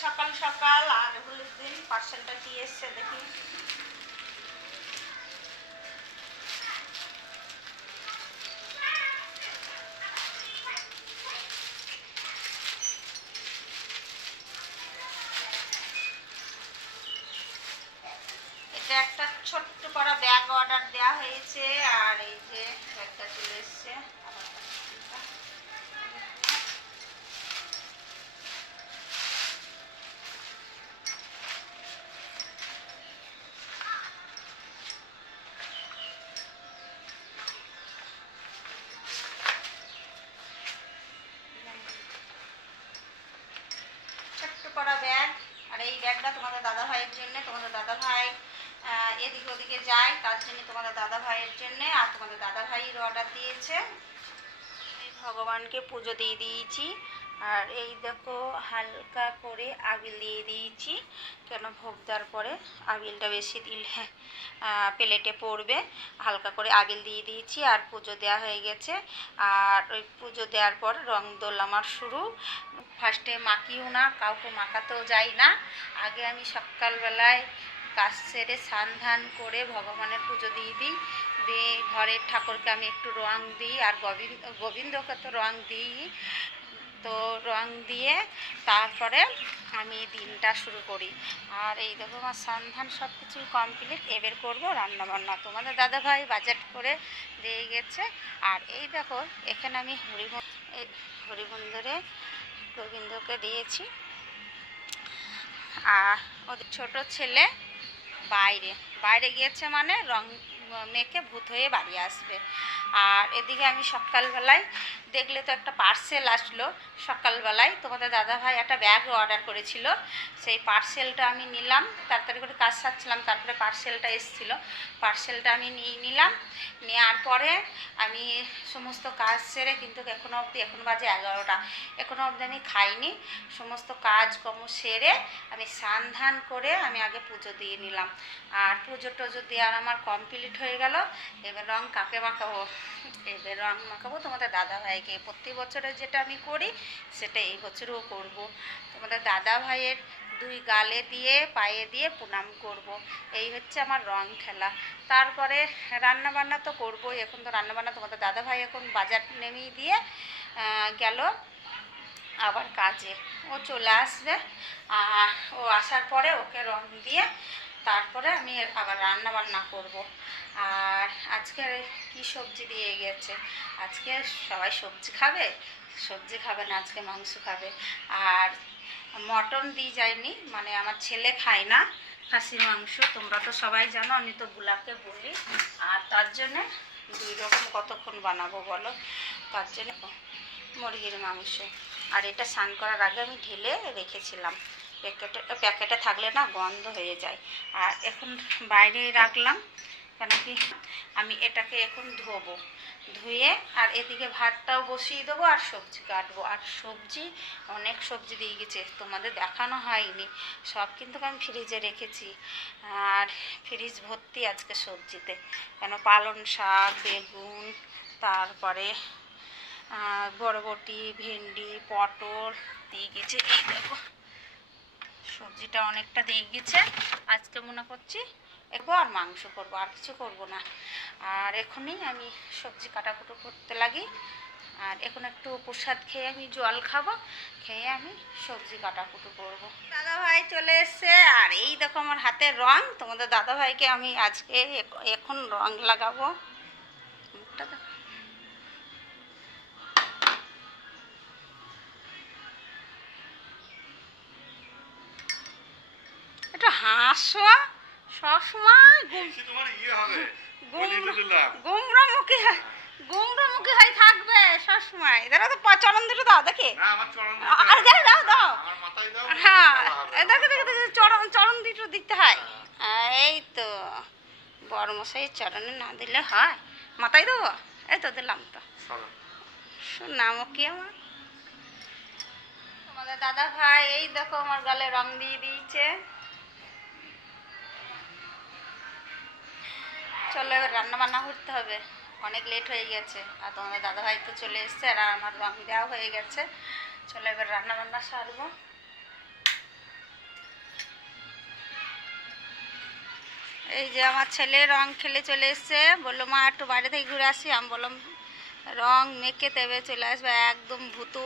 সকাল সকাল, আর হলুদ দিন, পার্সেলটা দিয়ে এসছে দেখি। এটা একটা ছোট্ট করা ব্যাগ অর্ডার দেওয়া হয়েছে, আর এই যে ব্যাগটা চলে এসছে আবার পার্সেলটা। ছোট্ট করা ব্যাগ আর এই ব্যাগটা তোমাদের দাদা ভাইয়ের জন্য, তোমাদের দাদা ভাই এদিকে ওদিকে যায়, তার জন্য তোমাদের দাদা ভাইয়ের জন্য, আর তোমাদের দাদা ভাইয়ের অর্ডার দিয়েছে। ভগবানকে পুজো দিয়ে দিয়েছি। আর এই দেখো হালকা করে আবিল দিয়ে দিয়েছি, কেন ভোগ দেওয়ার পরে আবিলটা বেশি দিলে প্লেটে পড়বে। হালকা করে আবিল দিয়ে দিয়েছি আর পুজো দেওয়া হয়ে গেছে। আর ওই পুজো দেওয়ার পর রং দোল আমার শুরু। ফার্স্টে মাখিও না, কাউকে মাখাতেও যাই না। আগে আমি সকালবেলায় কাজ সেরে স্নান ধান করে ভগবানের পুজো দিয়ে দিই। দিয়ে ঘরের ঠাকুরকে আমি একটু রং দিই আর গোবিন্দ, গোবিন্দকে তো রং দিই। তো রং দিয়ে তারপরে আমি দিনটা শুরু করি। আর এই দেখো আমার সন্ধান সব কিছুই কমপ্লিট এবার করব রান্নাবান্না। তোমাদের দাদাভাই বাজেট করে দিয়ে গেছে। আর এই দেখো, এখানে আমি হরি হরিবন্দরে গোবিন্দকে দিয়েছি। আর ওদের ছোট ছেলে বাইরে। বাইরে গিয়েছে মানে রং মেখে ভূত হয়ে বাড়ি আসবে। আর এদিকে আমি সকালবেলায়, দেখলে তো একটা পার্সেল আসলো। সকালবেলায় তোমাদের দাদাভাই একটা ব্যাগ অর্ডার করেছিল। সেই পার্সেলটা আমি নিলাম, তাড়াতাড়ি করে কাজ সারছিলাম, তারপরে পার্সেলটা এসেছিল। পার্সেলটা আমি নিয়ে নিলাম, নেওয়ার পরে আমি সমস্ত কাজ সেরে কিন্তু এখনও অবধি, এখন বাজে এগারোটা। এখনও অবধি আমি খাইনি। সমস্ত কাজকর্ম সেরে আমি স্নান ধান করে আমি আগে পুজো দিয়ে নিলাম। আর পুজো টুজো দেওয়ার আমার কমপ্লিট হয়ে গেল। এবার রং কাকে মাখাবো? এবার রং মাখাবো তোমাদের দাদা ভাইকে প্রতি বছরে যেটা আমি করি সেটা এই বছরও করব। তোমাদের দাদা ভাইয়ের দুই গালে দিয়ে, পায়ে দিয়ে প্রণাম করব। এই হচ্ছে আমার রং খেলা। তারপরে রান্না বান্না তো করবোই। এখন তো রান্না বান্না তোমাদের দাদা ভাই এখন বাজার নেমেই দিয়ে গেল আবার কাজে। ও চলে আসবে। ও আসার পরে ওকে রং দিয়ে তারপরে আমি আবার রান্না বান্না করব। আর আজকে কি সবজি দিয়ে গেছে? আজকে সবাই সবজি খাবে? সবজি খাবে না, আজকে মাংস খাবে। আর মটন দিয়ে যায়নি মানে আমার ছেলে খায় না খাসির মাংস, তোমরা তো সবাই জানো, আমি তো গুলাকে বলি। আর তার জন্যে দুই রকম কতক্ষণ বানাবো বলো? তার জন্য মুরগির মাংস। আর এটা স্নান করার আগে আমি ঢেলে রেখেছিলাম। প্যাকেটে প্যাকেটে থাকলে না গন্ধ হয়ে যায়। আর এখন বাইরে রাখলাম, কেন কি আমি এটাকে এখন ধোবো। ধুয়ে আর এদিকে ভাতটাও বসিয়ে দেবো আর সবজি কাটবো। আর সবজি, অনেক সবজি দিয়ে গেছে, তোমাদের দেখানো হয়নি। সব কিন্তু আমি ফ্রিজে রেখেছি। আর ফ্রিজ ভর্তি আজকে সবজিতে। কেন পালং শাক, বেগুন, তারপরে বরবটি, ভেন্ডি, পটল দিয়ে গেছে। এই দেখো। সবজিটা অনেকটা দিয়ে গেছে। আজকে মনে করছি একবার আর মাংস করব, আর কিছু করব না। আর এখনই আমি সবজি কাটাকুটো করতে লাগি। আর এখন একটু প্রসাদ খেয়ে আমি জল খাব, খেয়ে আমি সবজি কাটাকুটো করব। দাদা ভাই চলে এসছে, আর এই দেখো আমার হাতের রং। তোমাদের দাদা ভাইকে আমি আজকে এখ- এখন রং লাগাবো। দেখো। হাসো সবসময় গুম বেশি তোমার ইয়ে হবে? গুম বলে দিলাম গুমরামুখী হয় থাকবে সবসময়। দেখো তো চরণ দুটো দাও দেখি। আর দাও দাও দাও। হ্যাঁ। দেখো দেখো দেখো চরণ চরণ দুটো দিতে হয়। এই তো বড় মশাই চরণে না দিলে হয়। মাথায় দেবো? এই তো দিলাম তো। নামও কি আমার? তোমাদের দাদা ভাই এই দেখো আমার গালে রং দিয়ে দিয়েছে। করলে এবার রান্নাবান্না করতে হবে। অনেক লেট হয়ে গেছে। আর তোমাদের দাদাভাই তো চলে এসছে আর আমার রং দেওয়া হয়ে গেছে। চলো এবার রান্না বান্না সারবো। এই যে আমার ছেলে রং খেলে চলে এসছে। বলল, মা, একটু বাইরে থেকে ঘুরে আসি। আমি বললাম, রং মেখে তেবে চলে আসবে। একদম ভুতু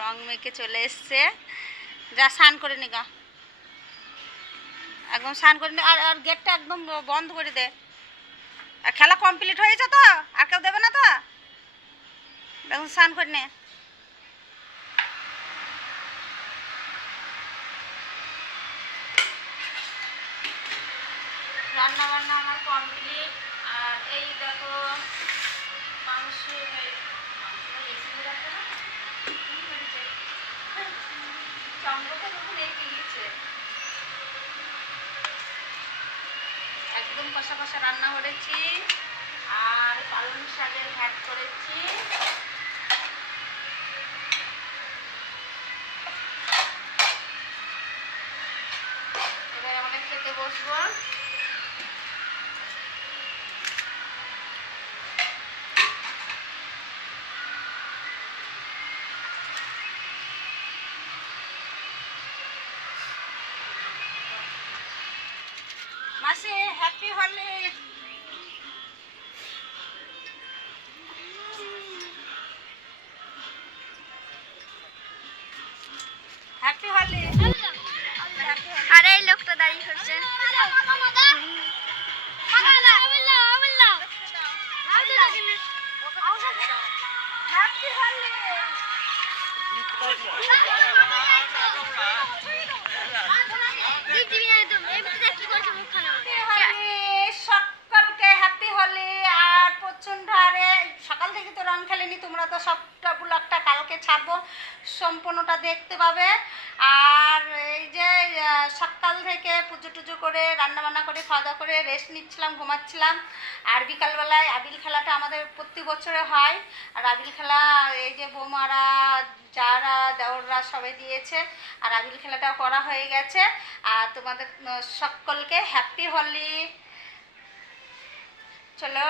রং মেখে চলে এসছে। যা, স্নান করে নিগা একদম স্নান করে নি। আর আর গেটটা একদম বন্ধ করে দে। আর খেলা কমপ্লিট হয়েছে তো? আর কেউ দেবে না তো? এখন স্নান করে নে। রান্না বান্না আমার কমপ্লিট আর এই একদম কষা কষা রান্না করেছি আর পালং শাকের ভ্যাট করেছি। এবার আমরা খেতে বসবো। মাসি হ্যাপি হলি। হ্যাপি হলি। আর এই লোকটা দাঁড়িয়ে করছে হ্যাপি হলি। সকলকে হ্যাপি হলি আর প্রচণ্ড হারে, সকাল থেকে তো রং খেলেনি, তোমরা তো সবটা ব্লগটা কালকে ছাড়বো সম্পূর্ণটা দেখতে পাবে। আর এই যে সকাল থেকে পুজো টুজো করে, রান্নাবান্না করে খাওয়া দাওয়া করে রেস্ট নিচ্ছিলাম, ঘুমাচ্ছিলাম। আর বিকালবেলায় আবিল খেলাটা আমাদের প্রতি বছরে হয়। আর আবিল খেলা, এই যে বৌমারা, যারা, দেওররা সবাই দিয়েছে। আর আবিল খেলাটাও করা হয়ে গেছে। আর তোমাদের সকলকে হ্যাপি হোলি। চলো।